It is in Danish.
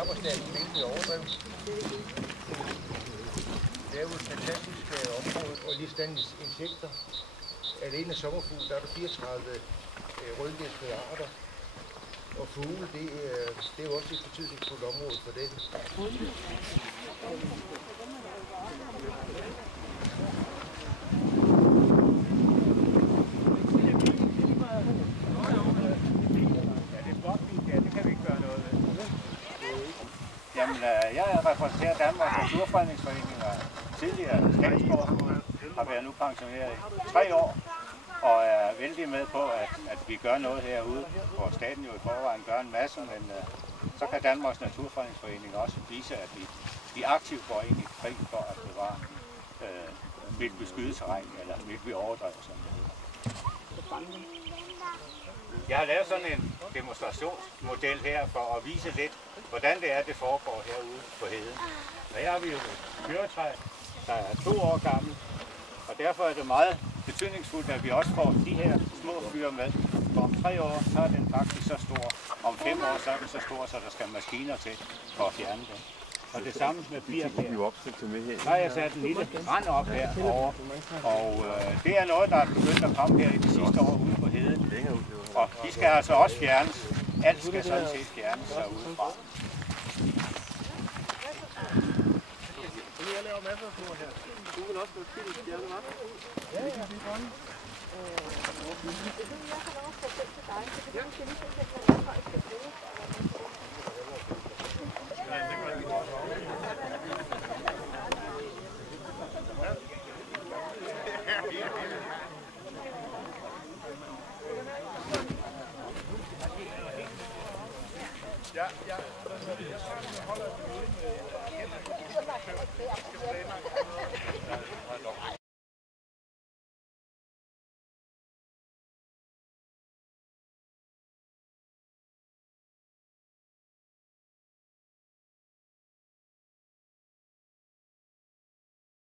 arbejdsdagen i mængden overdrev. Det er jo et fantastisk område, og lige stand insekter. Alene af sommerfugle, der er der 34 rødlistede arter. Og fugle, det er jo også et betydningsfuldt område for det. Jamen, jeg repræsenterer Danmarks Naturfredningsforening og tidligere statsborger, har været nu pensioneret i 3 år, og er vældig med på, at vi gør noget herude, hvor staten jo i forvejen gør en masse, men så kan Danmarks Naturfredningsforening også vise, at de aktivt går ind i krig for at bevare midt beskyttet terræn, eller midt ved overdrev, som det hedder. Jeg har lavet sådan en demonstrationsmodel her for at vise lidt, hvordan det er, det foregår herude på heden. Og her har vi jo et køretræ, der er 2 år gammel, og derfor er det meget betydningsfuldt, at vi også får de her små fyre med. For om 3 år, så er den faktisk så stor. Om 5 år, så er den så stor, så der skal maskiner til for at fjerne den. Og det samme med bier her. Der har jeg sat en lille rand op herovre, og det er noget, der er begyndt at komme her i de sidste år ude på heden. Og de skal altså også fjernes. Alt skal sådan set fjernes herudefra. Jeg laver masser af små her. Du vil også godt finde stjerne, hva'? Ja, ja. Ja, ja. Jeg holder den ude med